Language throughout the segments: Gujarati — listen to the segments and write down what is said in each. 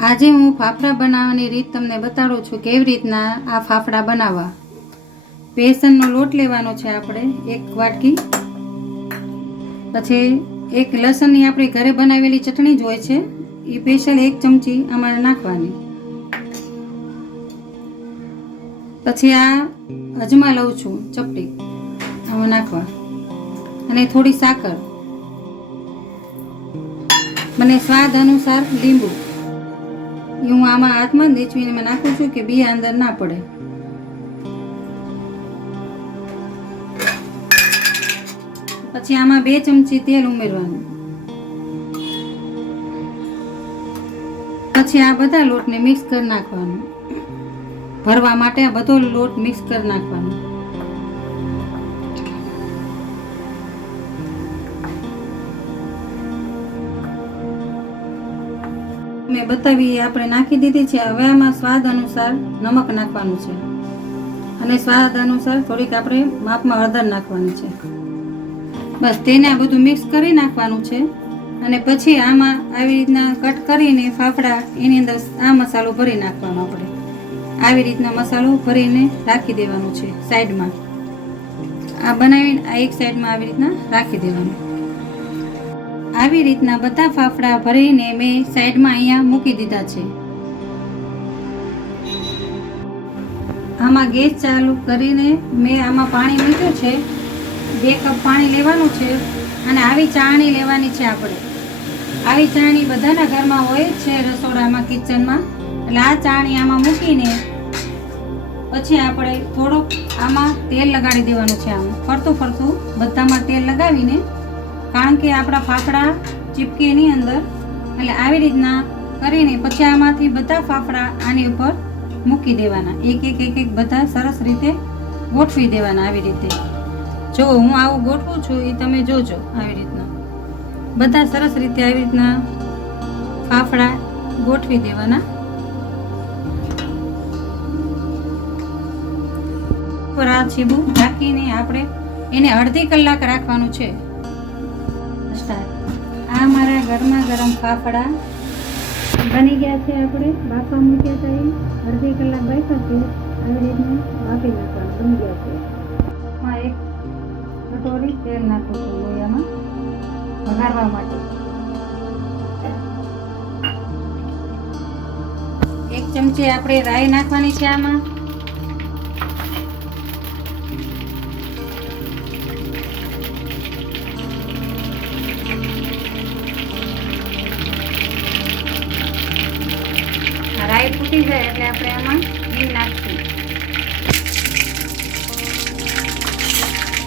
આજે હું ફાફડા બનાવવાની રીત તમને બતાડું છું કેવી રીતના આ ફાફડા બનાવવા. બેસનનો લોટ લેવાનો છે આપણે, એક વાટકી. પછી એક લસણની આપણે ઘરે બનાવેલી ચટણી જ હોય છે એ સ્પેશિયલ એક ચમચી અમારે નાખવાની. પછી આ અજમા લઉં છું, ચપટી. આમાં નાખવા. અને થોડી સાકર. મને સ્વાદ અનુસાર લીંબુ. એ હું આમાં હાથમાં નીચવીને મેં નાખું છું કે બી અંદર ના પડે. પછી આમાં બે ચમચી તેલ ઉમેરવાનું. પછી આ બધા લોટને મિક્સ કરી નાખવાનું. ભરવા માટે આ બધો લોટ મિક્સ કરી નાખવાનો. મેં બતાવી એ આપણે નાખી દીધી છે. હવે આમાં સ્વાદ અનુસાર નમક નાખવાનું છે. અને સ્વાદ અનુસાર થોડીક આપણે માપમાં હળદર નાખવાની છે. બસ તેને આ બધું મિક્સ કરી નાખવાનું છે. અને પછી આમાં આવી રીતના કટ કરીને ફાફડા, એની અંદર આ મસાલો ભરી નાખવાનો આપણે. આવી રીતના મસાલો ભરીને રાખી દેવાનું છે સાઈડમાં. આ બનાવીને આ એક સાઈડમાં આવી રીતના રાખી દેવાનું. આવી રીતના બધા ફાફડા ભરીને મેં સાઈડમાં અહીંયા મૂકી દીધા છે. આમાં ગેસ ચાલુ કરીને મેં આમાં પાણી મૂક્યું છે. બે કપ પાણી લેવાનું છે અને આવી ચાણી લેવાની છે આપણે. આવી ચાણી બધાના ઘરમાં હોય જ છે રસોડામાં, કિચનમાં. એટલે આ ચાણી આમાં મૂકીને પછી આપણે થોડુંક આમાં તેલ લગાડી દેવાનું છે આમ. ફરતું ફરતું બધામાં તેલ લગાવીને કારણ કે આપણા ફાફડા ચીપકે એની અંદર. એટલે આવી રીતના કરીને પછી આમાંથી બધા ફાફડા આની ઉપર મૂકી દેવાના. એક એક એક એક બધા સરસ રીતે ગોઠવી દેવાના આવી રીતે. જો હું આવું ગોઠવું છું એ તમે જોજો આવી રીતના. બધા સરસ રીતે આવી રીતના ફાફડા ગોઠવી દેવાના. ઉપર આ છીબું ઢાંકીને આપણે એને અડધી કલાક રાખવાનું છે. ગરમા ગરમ ફાફડા બની ગયા છે આપણે. બાફા મૂક્યા હતા અડધી કલાક બાફા છે. આવી રીતના બાફી નાખવાનું બની ગયા છે. હા એક કટોરી તેલ નાખું છું લોયામાં વઘારવા માટે. એક ચમચી આપણે રાઈ નાખવાની છે આમાં. રાઈ જાય એટલે આપણે એમાં ઘી નાખશું.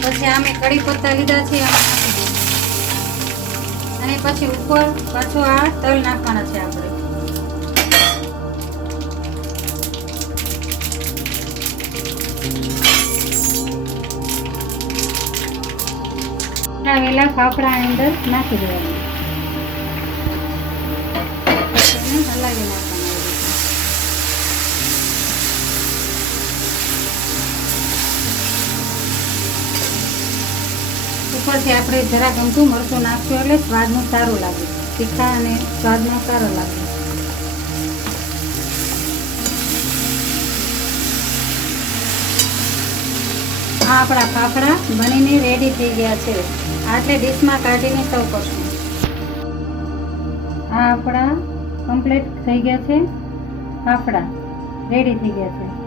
પછી અમે કડી પત્તા લીધા છે અને પછી ઉપર પાછો આ તલ નાખવાના છે આપણે. વેલા ફાફડાની અંદર નાખી દેવાનું. હલાવી નાખવાનું. ઉપરથી આપણે જરા ગમતું મરચું નાખશું એટલે સ્વાદનું સારું લાગે. તીખા અને સ્વાદનું સારો લાગે. આ આપણા ફાફડા બનીને રેડી થઈ ગયા છે. આટલે ડીશમાં કાઢીને સર્વ કરશું. આ આપણા કમ્પ્લીટ થઈ ગયા છે ફાફડા. રેડી થઈ ગયા છે.